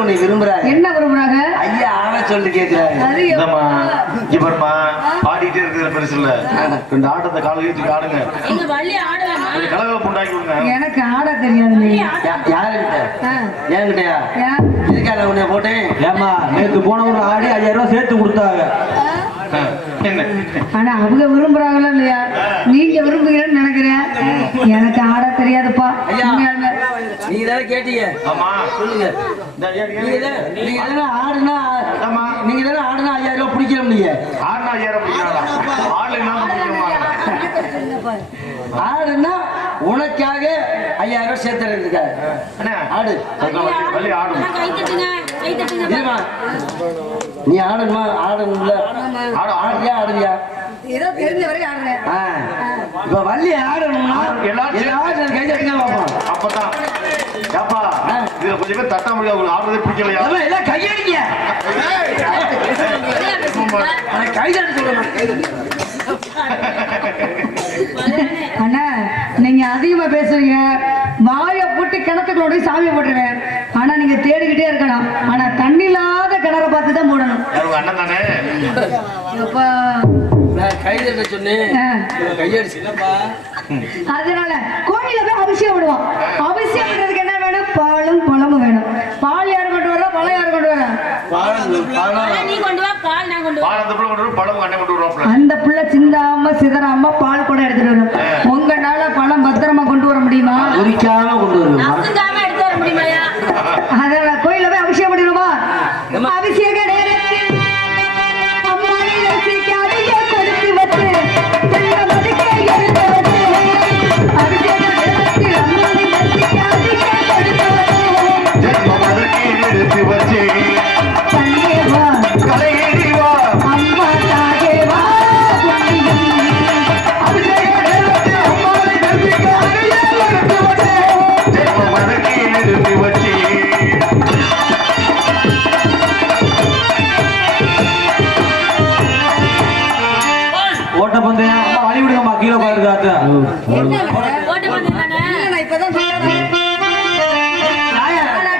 உன்னை விரும்புறாங்க. என்ன விரும்புறாங்க? ஐயா ஆட சொல்லி கேக்குறாரு. அது இந்தம்மா, இங்க பாரும்மா, பாடிட்டே இருக்கிறது பெருசு இல்ல. ரெண்டு ஆட்டத்தை கால ஏற்றி ஆடுங்க. கொஞ்சம் கலகலப்பு உண்டாக்கி விடுங்க. எனக்கு ஆட தெரியாது. யாருக்கிட்ட? என்கிட்டயா? இதுக்காக உன்னை போட்டேன். ஏமா நேற்று போனவங்க ஆடி 5000 ரூபாய் சேர்த்து கொடுத்தாங்க. என்ன ஆனா அவங்க விரும்புறாங்களா இல்லையா? நீங்க விரும்புகிறேன்னு நினைக்கிறேன். எனக்கு ஆட தெரியாதுப்பா. ஐயா, உண்மையாலுமே. நீங்க தானே கேட்டீங்க. ஆமா சொல்லுங்க. நீங்க தானே ஆடுனா 5000 ரூபாய் பிடிக்கிறோம். நீங்க ஆடுனா 5000 பிடிக்கிறாங்களா? ஆடுனா ஆடுனா உனக்காக 5000 ரூபாய் சேர்த்துறதுக்காக ஆடு. வள்ளி ஆடும். இருமா, நீ ஆடணுமா? ஆடணும்ல. ஆடுறியா? ஏதோ தெரிஞ்ச வரைக்கும் ஆடுறேன். இப்ப வள்ளி ஆடணும்னா எல்லாரும் கை தட்டினா பார்ப்போம். அப்பதான் ஏப்பா, இதுல கொஞ்சம் பேர் தட்ட முடியாது. உங்களுக்கு ஆடுறதே பிடிக்கலையா? எல்லாம் கையடிங்க. கை தட்டு சொல்லணும். அண்ணா, நீங்க அதிகமா பேசுறீங்க. வாயை போட்டு கிணத்துக்குள்ள போய் சாமியை போட்டுருவேன். ஆனா நீங்க தேடிக்கிட்டே இருக்கலாம். ஆனா தண்ணி இல்லாத கிணற பார்த்து தான் போடணும். அண்ணன் தானே. அப்பா, கை தட்ட சொன்னேன். கையடிச்சு. அதனால கோயில போய் அபிஷேகம் விடுவோம். அபிஷேகம் பண்றதுக்கு என்ன வேணும்? பாலும் பழமும் வேணும். பால் யாரு கொண்டு வரா? பழம் யாரு கொண்டு வரா? அந்த புள்ள சிந்தாம சிதறாம பால் கூட எடுத்துட்டு வரும். உங்களால பழம் பத்திரமா கொண்டு வர முடியுமா? குறிக்காம கொண்டு வருவோம். அதனால கோயில போய் அபிஷேகம் பண்ணிடுவோமா? அபிஷேக நேரத்தில் அம்மாவை ரசிக்காதீங்க, கொடுத்து வச்சு தென்னை மதிக்கை எடுத்து வச்சு. அபிஷேக நேரத்தில் அம்மாவை ரசிக்காதீங்க, கொடுத்து வச்சு. தண்ணே வா, அம்மா தாயே வா, அபிஷேக நேரத்தில் அம்மாவை ரசிக்காதீங்க, கொடுத்து வச்சு. ஓட்டப்பந்தயம் அம்மா வழி விடுங்கம்மா, கீழே பாருங்க.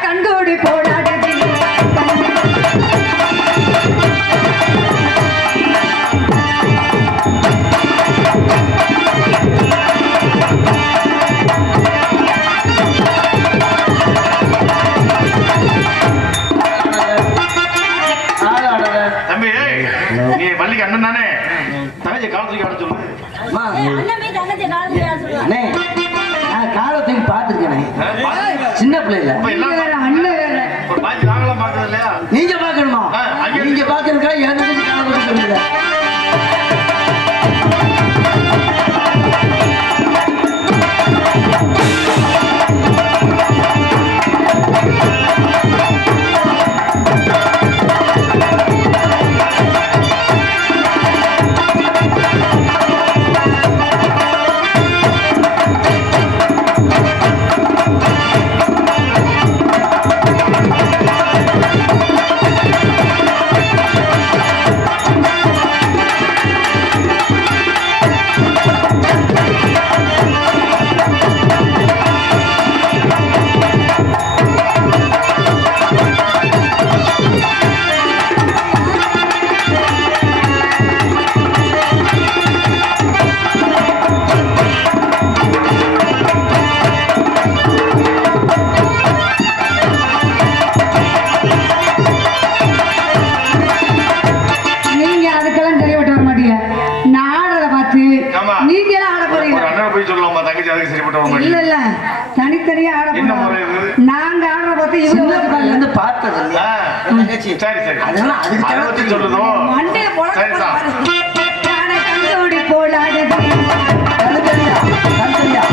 கண்கோடி போடாது. தம்பி, நீ வள்ளிக்கு அண்ணன் தானே? தங்கச்சி காலத்துக்கு ஆட சொல்லு. அண்ணே, நான் காலத்துக்கு பார்த்துருக்கேனே சின்ன பிள்ளைல. அண்ணன் வேற. ஒரு பாய்ச்சி நாங்களாம் பார்த்தது இல்லையா? நீங்க பார்க்கணுமா? நீங்க பார்க்கறதுக்கா எனக்கு காலம் சொல்லுங்க. இல்ல இல்ல தனித்தனியா ஆட போறோம். நாங்க ஆடுற பார்த்து இவங்க வந்து பார்த்தது இல்ல. சரி சரி அதெல்லாம் அதுக்கு அதை சொல்லுதோ மண்டைய போட சரிதான். கண்டோடி போடாது தனித்தனியா தனித்தனியா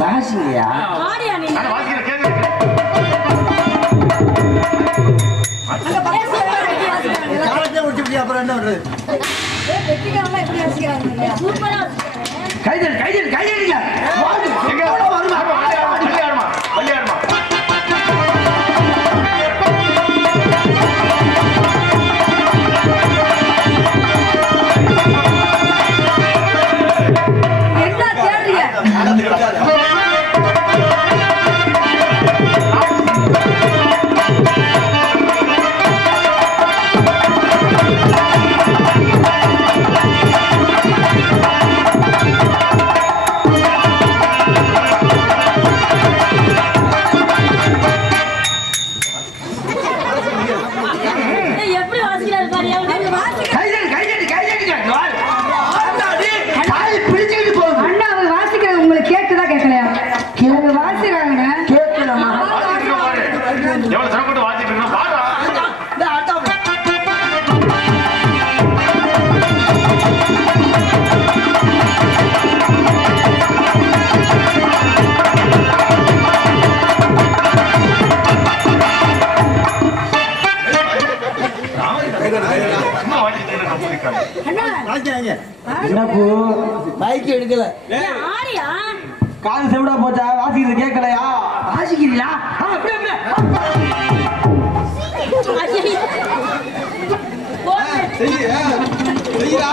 வாசிங்கயா வாசிக்கிற கேட்க அப்புறம் என்ன பண்றது? வெற்றிக்காரமா எப்படி ரசிக்கிறாங்க இல்லையா? சூப்பரா கைதல் கைதல் கைதடிங்க எங்க வருமா விளையாடுமா விளையாடுமா என்ன தேடுறீங்க? எப்படி வாசிக்கிறாரு பாரியா? கைதல் கைதடி கைதடிங்க தாய் பிடிச்சிட்டு போகுது அண்ணா அவங்க வாசிக்கிறது உங்களுக்கு கேக்குதா கேட்கலையா? அவங்க வாசிக்கிறாங்கண்ணா. கேட்கலாமா எவ்வளவு சிறப்பட்டு வாசிட்டு இருக்கோம் பாடா இந்த ஆட்டோ சும்மா வாசிட்டு இருக்காங்க என்ன பூ? பைக் எடுக்கல ஏன் ஆரியா? காது செவிடா போச்சா? வாசிக்கிறது கேட்கலையா? வாசிக்கிறியா அப்படியே ஐயையோ.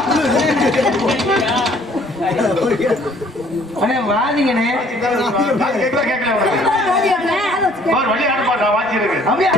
அண்ணே வாதிங்கண்ணே கேட்கல கேட்கல விளையாடு பாட்டா வாசி இருக்கு அப்படியா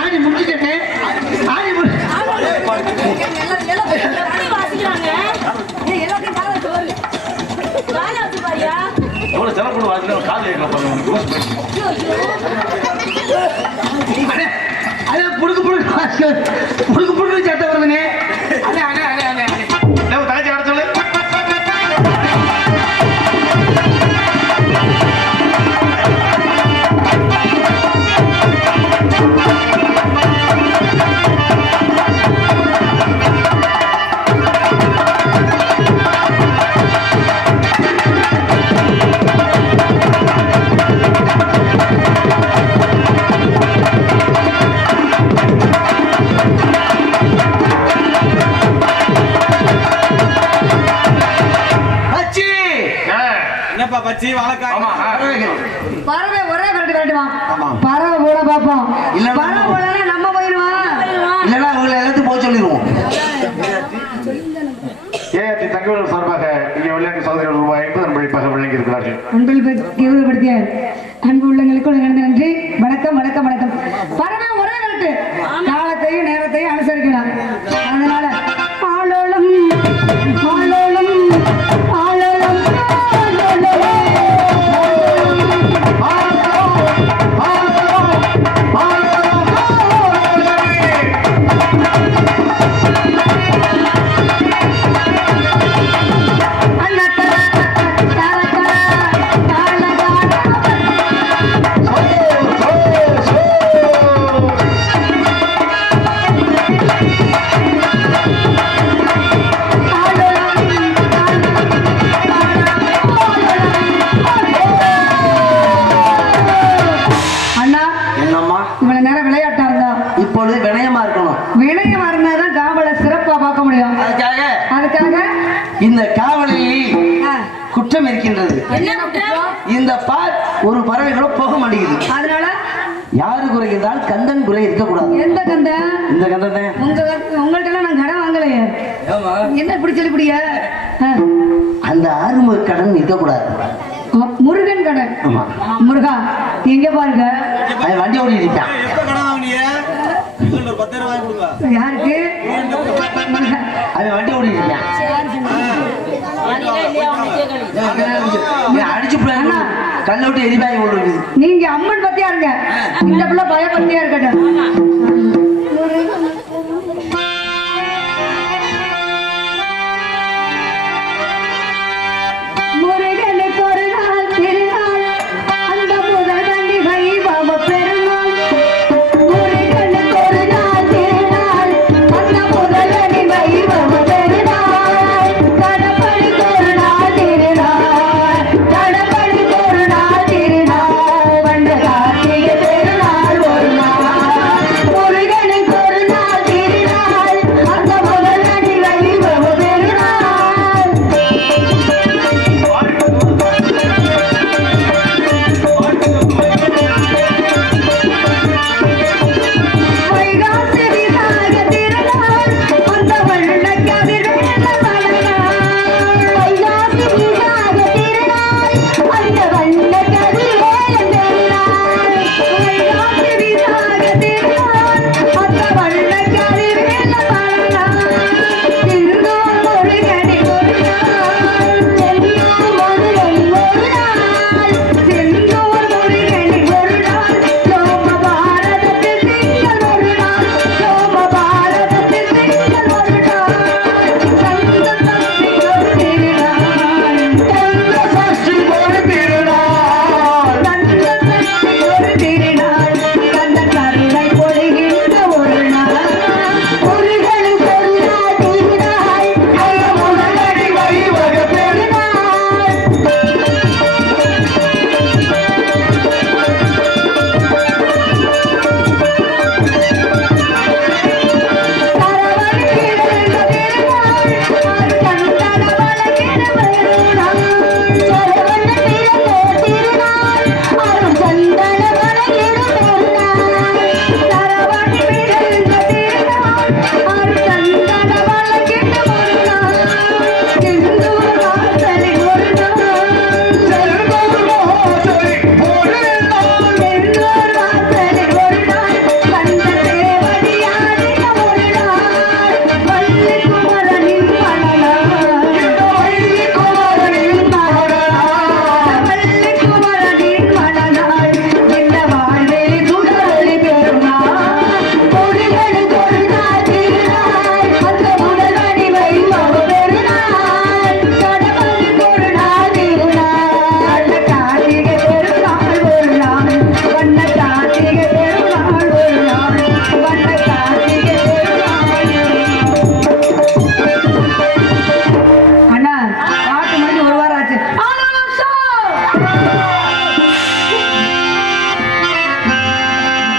ஆடி முடிச்சுட்டே ஆடி எவ்வளவு சிறப்பு வாசிட்டு கால் அதே புடுக்கு புடுக்கு புடுக்கு சட்டை வருதுங்க அண்ணே அண்ணே அண்ணே அண்ணே தகச்சி ஆட சொல்லு என்னப்பா பச்சி வாழைக்காய்? பறவை ஒரே விரட்டு விரட்டுவான். பறவை போல பார்ப்போம். பறவை போலன்னா நம்ம போயிடுவான். இல்லைன்னா அவங்களை எல்லாத்தையும் போக சொல்லிடுவோம் ஏஆர்டி தங்கவேலு சார்பாக இங்கே விளையாட்டு சகோதரிகள் ரூபாய் 50 அன்பளிப்பாக வழங்கி இருக்கிறார்கள் அன்பில் கௌரவப்படுத்திய அன்பு உள்ளங்களுக்கு உலகிழந்த நன்றி. வணக்கம் வணக்கம் வணக்கம். பறவை ஒரே விரட்டு. காலத்தையும் நேரத்தையும் அனுசரிக்கலாம். அதனால ஆளோளம் ஆளோளம் ஆளோளம் இப்பொழுது வினயமா இருக்கணும். வினயமா இருந்தாதான் காவலை சிறப்பா பார்க்க முடியும். அதுக்காக இந்த காவலில் குற்றம் இருக்கின்றது. என்ன குற்றம்? இந்த பார் ஒரு பறவை கூட போக மாட்டேங்குது. அதனால யாரு குறை இருந்தால் கந்தன் குறை இருக்கக்கூடாது. எந்த கந்தன்? இந்த கந்தன் உங்கள்கிட்ட நான் கடன் வாங்கலையே. என்ன இப்படி சொல்லிப்படிய? அந்த ஆறுமுக கடன் இருக்கக்கூடாது. முருகன் கடன். ஆமா முருகா எங்க பாருங்க. அவன் வண்டி ஓடி இருக்கான். எப்ப கடன் வாங்கினீங்க? ஒரு 10,000 வாங்கி கொடுங்க. யாருக்கு? அவன் வண்டி ஓடி இருக்கான். இல்லையா உனக்கு கேட்கணும். அடிச்சு கல்ல விட்டு எரிவாயு ஒன்று இருக்குது. நீங்க அம்மன் பத்தியா இருங்க, இந்த பிள்ளை பயபக்தியா இருக்கட்டும்.